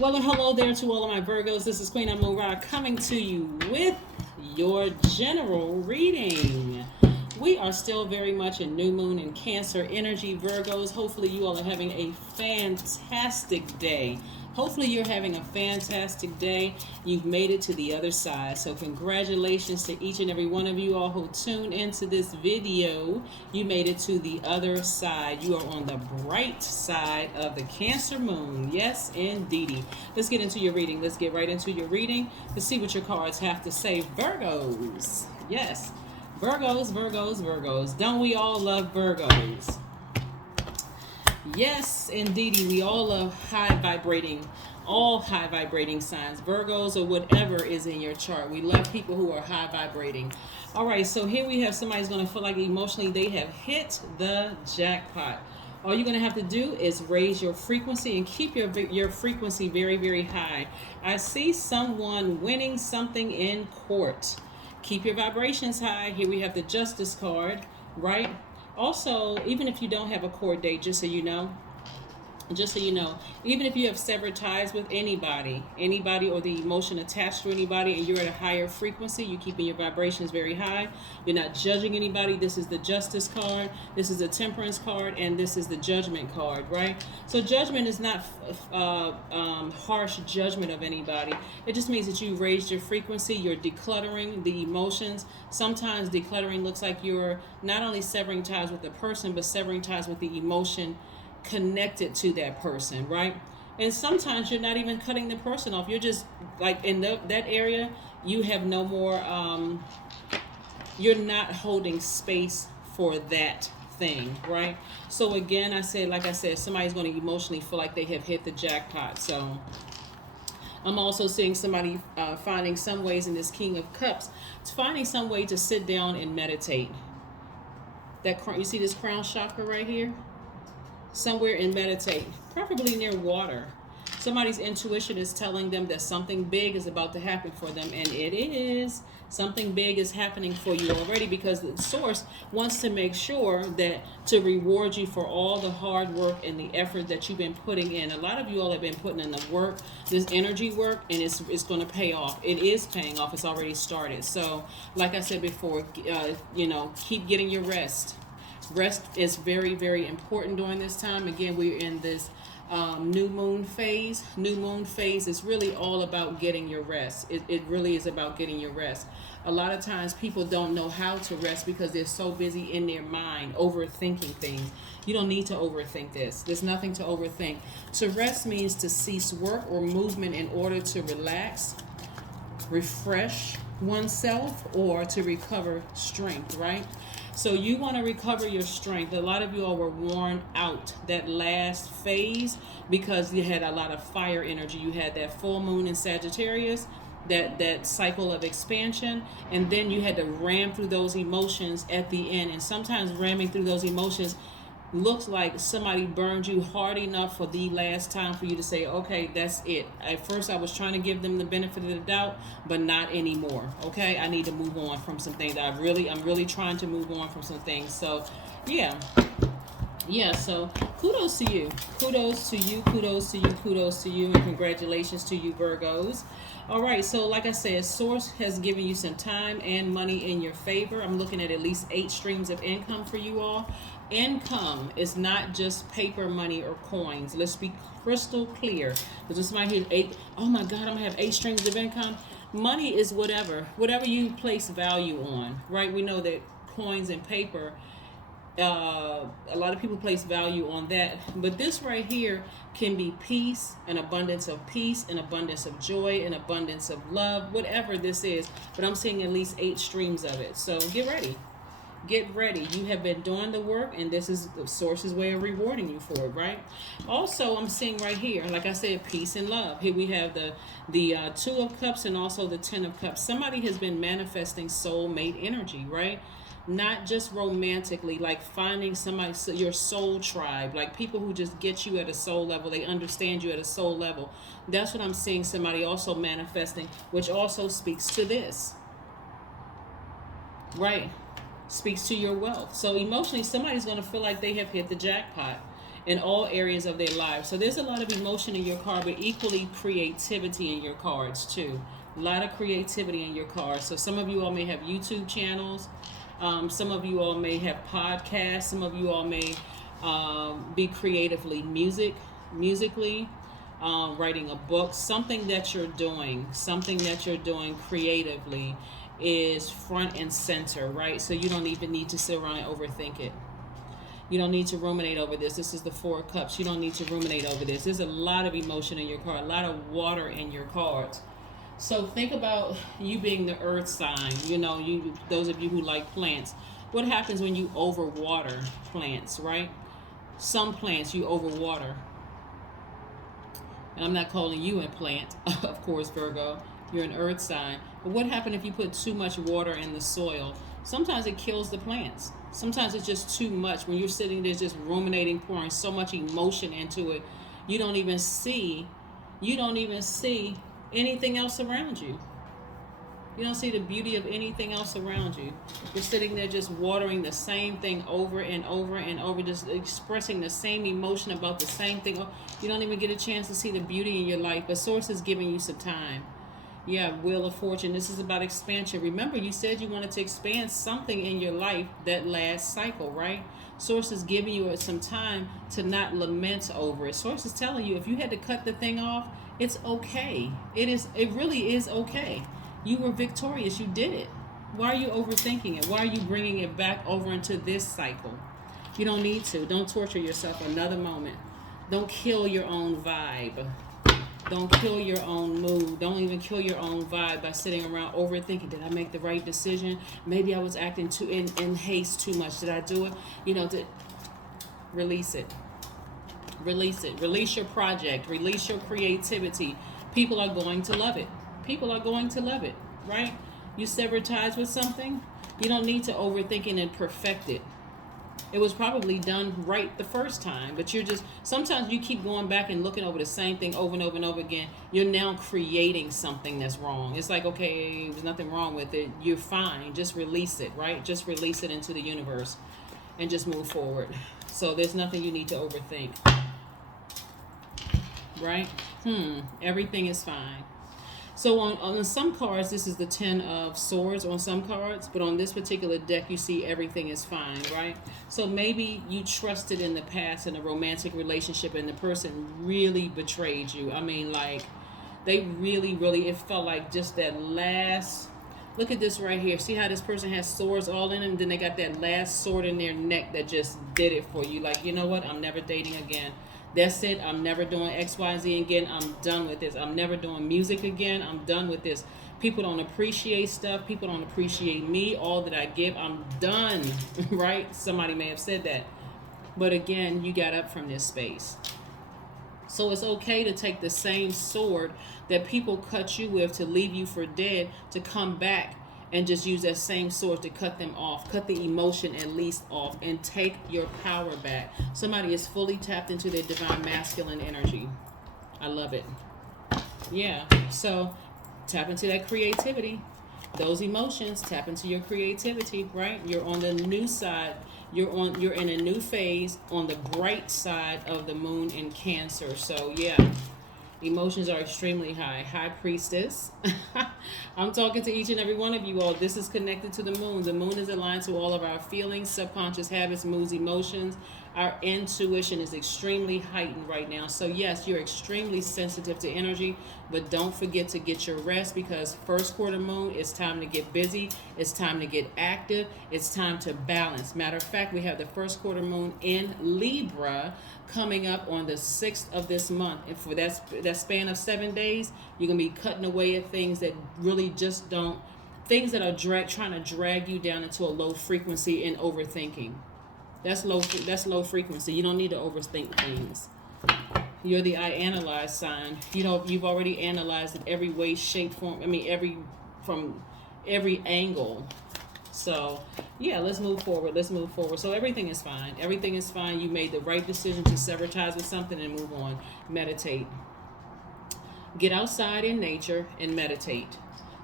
Well, and hello there to all of my Virgos. This is Queen Amun Ra coming to you with your general reading. We are still very much in new moon and Cancer energy, Virgos. Hopefully, you all are having a fantastic day. Hopefully, you're having a fantastic day. You've made it to the other side. So, congratulations to each and every one of you all who tuned into this video. You made it to the other side. You are on the bright side of the Cancer moon. Yes, indeedy. Let's get into your reading. Let's get right into your reading to see what your cards have to say. Virgos. Yes. Virgos, Virgos, Virgos. Don't we all love Virgos? Yes, indeedy. We all love all high vibrating signs. Virgos or whatever is in your chart. We love people who are high vibrating. All right, so here we have somebody's going to feel like emotionally they have hit the jackpot. All you're going to have to do is raise your frequency and keep your frequency very, very high. I see someone winning something in court. Keep your vibrations high. Here we have the Justice card, right? Also, even if you don't have a court date, just so you know, even if you have severed ties with anybody or the emotion attached to anybody, and you're at a higher frequency, you're keeping your vibrations very high, you're not judging anybody. This is the Justice card, this is the Temperance card, and this is the Judgment card, right? So judgment is not harsh judgment of anybody. It just means that you raised your frequency, you're decluttering the emotions. Sometimes decluttering looks like you're not only severing ties with the person, but severing ties with the emotion connected to that person, right? And sometimes you're not even cutting the person off. You're just like in that area, you have no more, you're not holding space for that thing, right? So again, like I said, somebody's going to emotionally feel like they have hit the jackpot. So I'm also seeing somebody finding some ways in this King of Cups, finding some way to sit down and meditate. You see this crown chakra right here? Somewhere and meditate, preferably near water. Somebody's intuition is telling them that something big is about to happen for them, and it is. Something big is happening for you already, because the source wants to make sure that to reward you for all the hard work and the effort that you've been putting in. A lot of you all have been putting in the work, this energy work, and it's going to pay off. It is paying off. It's already started. So like I said before, keep getting your rest. Rest is very, very important during this time. Again, we're in this new moon phase. New moon phase is really all about getting your rest. It really is about getting your rest. A lot of times people don't know how to rest because they're so busy in their mind overthinking things. You don't need to overthink this. There's nothing to overthink. To rest means to cease work or movement in order to relax, refresh oneself, or to recover strength, right? So you want to recover your strength. A lot of you all were worn out that last phase because you had a lot of fire energy. You had that full moon in Sagittarius, that cycle of expansion, and then you had to ram through those emotions at the end. And sometimes ramming through those emotions looks like somebody burned you hard enough for the last time for you to say, okay, that's it. At first I was trying to give them the benefit of the doubt, but not anymore. Okay, I need to move on from some things. I'm really trying to move on from some things. So yeah, so kudos to you, kudos to you, kudos to you, kudos to you, and congratulations to you, Virgos. All right, so like I said, source has given you some time and money in your favor. I'm looking at least 8 streams of income for you all. Income is not just paper money or coins. Let's be crystal clear. Because this might hit 8. Oh my God, I'm gonna have 8 streams of income. Money is whatever you place value on, right? We know that coins and paper, a lot of people place value on that, but this right here can be peace, an abundance of peace, an abundance of joy, an abundance of love, whatever this is. But I'm seeing at least 8 streams of it. So get ready. You have been doing the work, and this is the source's way of rewarding you for it, right? Also, I'm seeing right here, like I said, peace and love. Here we have the 2 of Cups and also the 10 of Cups. Somebody has been manifesting soulmate energy, right? Not just romantically, like finding somebody, your soul tribe, like people who just get you at a soul level. They understand you at a soul level. That's what I'm seeing somebody also manifesting, which also speaks to this, right? Speaks to your wealth. So emotionally, somebody's going to feel like they have hit the jackpot. in all areas of their lives. So there's a lot of emotion in your card, but equally creativity in your cards too. A lot of creativity in your cards. So some of you all may have YouTube channels. Some of you all may have podcasts. Some of you all may be creatively musically, writing a book. Something that you're doing creatively is front and center, right? So you don't even need to sit around and overthink it. You don't need to ruminate over this. This is the Four of Cups. You don't need to ruminate over this. There's a lot of emotion in your card, a lot of water in your cards. So think about you being the earth sign. You know, those of you who like plants. What happens when you overwater plants, right? Some plants you overwater. And I'm not calling you a plant, of course, Virgo. You're an earth sign. But what happens if you put too much water in the soil? Sometimes it kills the plants. Sometimes it's just too much. When you're sitting there just ruminating, pouring so much emotion into it, you don't even see anything else around you. You don't see the beauty of anything else around you. You're sitting there just watering the same thing over and over and over, just expressing the same emotion about the same thing. You don't even get a chance to see the beauty in your life, but Source is giving you some time. Yeah, Wheel of Fortune. This is about expansion. Remember, you said you wanted to expand something in your life that last cycle, right? Source is giving you some time to not lament over it. Source is telling you if you had to cut the thing off, it's okay. It really is okay. You were victorious. You did it. Why are you overthinking it? Why are you bringing it back over into this cycle? You don't need to. Don't torture yourself another moment. Don't kill your own vibe. Don't kill your own mood. Don't even kill your own vibe by sitting around overthinking. Did I make the right decision? Maybe I was acting too in haste too much. Did I do it? Release it. Release it. Release your project. Release your creativity. People are going to love it. People are going to love it, right? You sever ties with something. You don't need to overthink it and perfect it. It was probably done right the first time, but sometimes you keep going back and looking over the same thing over and over and over again. You're now creating something that's wrong. It's like, okay, there's nothing wrong with it. You're fine. Just release it, right? Just release it into the universe and just move forward. So there's nothing you need to overthink, right? Everything is fine. So on some cards, this is the 10 of Swords on some cards, but on this particular deck, you see everything is fine, right? So maybe you trusted in the past in a romantic relationship and the person really betrayed you. I mean, like, they really, it felt like just that last, look at this right here. See how this person has swords all in them? Then they got that last sword in their neck that just did it for you. Like, you know what? I'm never dating again. That's it. I'm never doing X, Y, Z again. I'm done with this. I'm never doing music again. I'm done with this. People don't appreciate stuff. People don't appreciate me. All that I give, I'm done. Right? Somebody may have said that. But again, you got up from this space. So it's okay to take the same sword that people cut you with to leave you for dead, to come back and just use that same sword to cut them off, cut the emotion at least off, and take your power back. Somebody is fully tapped into their divine masculine energy. I love it. Yeah, so tap into that creativity, those emotions, tap into your creativity, right? You're on the new side. You're in a new phase on the bright side of the moon in Cancer. So yeah, emotions are extremely high. High Priestess. I'm talking to each and every one of you all. This is connected to the moon. The moon is aligned to all of our feelings, subconscious habits, moods, emotions. Our intuition is extremely heightened right now. So yes, you're extremely sensitive to energy, but don't forget to get your rest, because first quarter moon, it's time to get busy. It's time to get active. It's time to balance. Matter of fact, we have the first quarter moon in Libra coming up on the 6th of this month. And for that span of 7 days, you're going to be cutting away at things that really just don't, things that are trying to drag you down into a low frequency and overthinking. That's low frequency. You don't need to overthink things. You're the I analyze sign. You've already analyzed it every way, shape, form. From every angle. So yeah, let's move forward. So everything is fine. Everything is fine. You made the right decision to sever ties with something and move on. Meditate. Get outside in nature and meditate.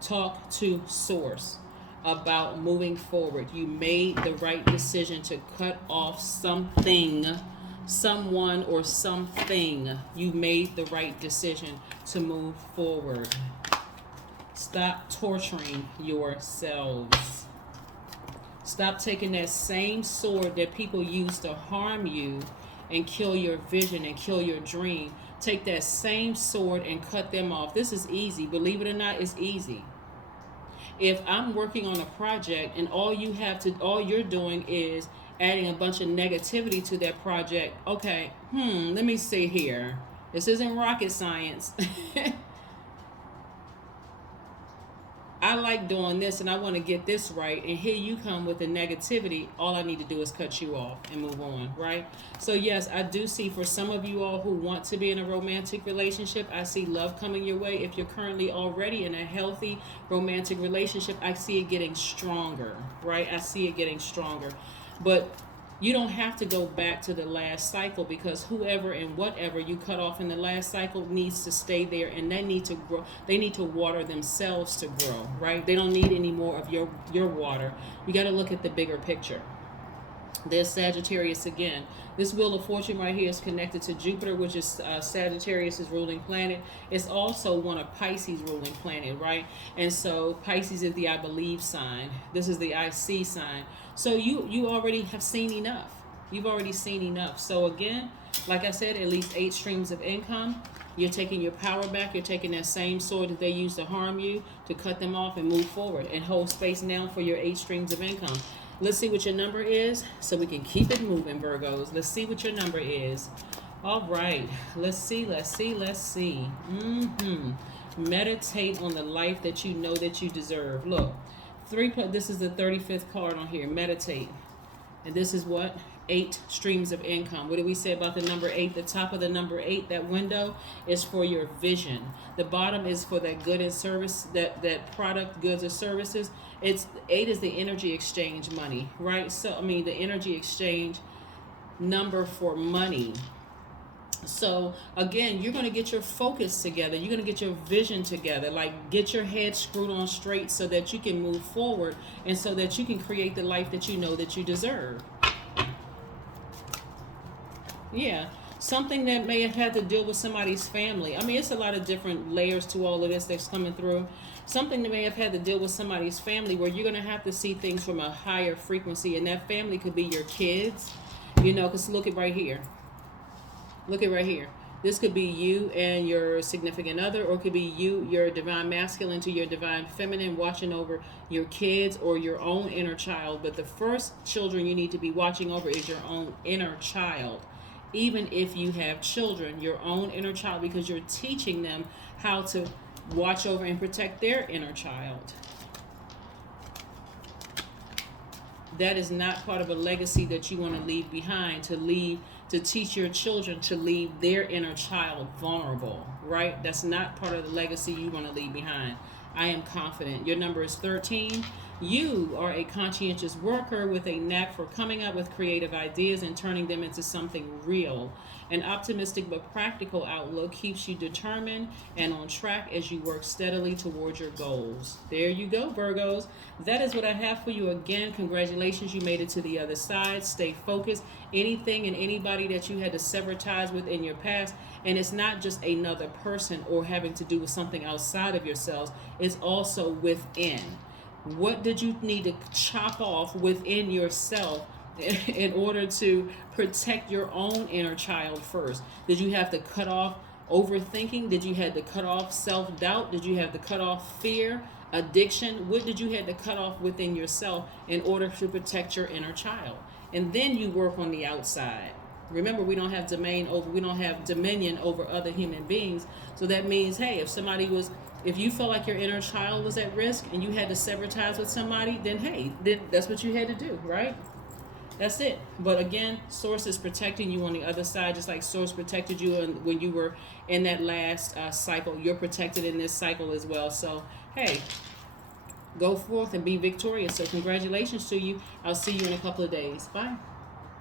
Talk to Source about moving forward. You made the right decision to cut off something someone or something. You made the right decision to move forward. Stop torturing yourselves. Stop taking that same sword that people use to harm you and kill your vision and kill your dream. Take that same sword and cut them off. This is easy. Believe it or not, it's easy. If I'm working on a project and all you're doing is adding a bunch of negativity to that project, okay, let me see here. This isn't rocket science. I like doing this and I want to get this right, and here you come with the negativity. All I need to do is cut you off and move on, right? So yes, I do see for some of you all who want to be in a romantic relationship, I see love coming your way. If you're currently already in a healthy romantic relationship, I see it getting stronger, right? I see it getting stronger. But you don't have to go back to the last cycle, because whoever and whatever you cut off in the last cycle needs to stay there, and they need to grow. They need to water themselves to grow, right? They don't need any more of your water. You got to look at the bigger picture. There's Sagittarius again. This Wheel of Fortune right here is connected to Jupiter, which is Sagittarius' ruling planet. It's also one of Pisces' ruling planet, right? And so Pisces is the I believe sign. This is the I see sign. So you already have seen enough. You've already seen enough. So again, like I said, at least 8 streams of income. You're taking your power back. You're taking that same sword that they used to harm you, to cut them off and move forward and hold space now for your 8 streams of income. Let's see what your number is so we can keep it moving, Virgos. Let's see what your number is. All right. Let's see. Meditate on the life that you know that you deserve. Look, this is the 35th card on here. Meditate. And this is what? 8 streams of income. What did we say about the number 8? The top of the number 8, that window, is for your vision. The bottom is for that good and service, that product, goods or services. 8 is the energy exchange money, right? So, the energy exchange number for money. So again, you're going to get your focus together. You're going to get your vision together. Like, get your head screwed on straight so that you can move forward and so that you can create the life that you know that you deserve. Yeah. Something that may have had to deal with somebody's family. It's a lot of different layers to all of this that's coming through. Something that may have had to deal with somebody's family, where you're going to have to see things from a higher frequency. And that family could be your kids, because look at right here. Look at right here. This could be you and your significant other, or it could be you, your divine masculine to your divine feminine, watching over your kids or your own inner child. But the first children you need to be watching over is your own inner child. Even if you have children, your own inner child, because you're teaching them how to watch over and protect their inner child. That is not part of a legacy that you want to leave behind, to teach your children to leave their inner child vulnerable, right? That's not part of the legacy you want to leave behind. I am confident. Your number is 13. You are a conscientious worker with a knack for coming up with creative ideas and turning them into something real. An optimistic but practical outlook keeps you determined and on track as you work steadily towards your goals. There you go, Virgos. That is what I have for you. Again, congratulations. You made it to the other side. Stay focused. Anything and anybody that you had to sever ties with in your past, and it's not just another person or having to do with something outside of yourselves, it's also within. What did you need to chop off within yourself in order to protect your own inner child first? Did you have to cut off overthinking? Did you have to cut off self-doubt? Did you have to cut off fear, addiction? What did you have to cut off within yourself in order to protect your inner child? And then you work on the outside. Remember, we don't have dominion over other human beings. So that means, hey, if you felt like your inner child was at risk and you had to sever ties with somebody, then that's what you had to do, right? That's it. But again, Source is protecting you on the other side, just like Source protected you when you were in that last cycle. You're protected in this cycle as well. So, hey, go forth and be victorious. So congratulations to you. I'll see you in a couple of days. Bye.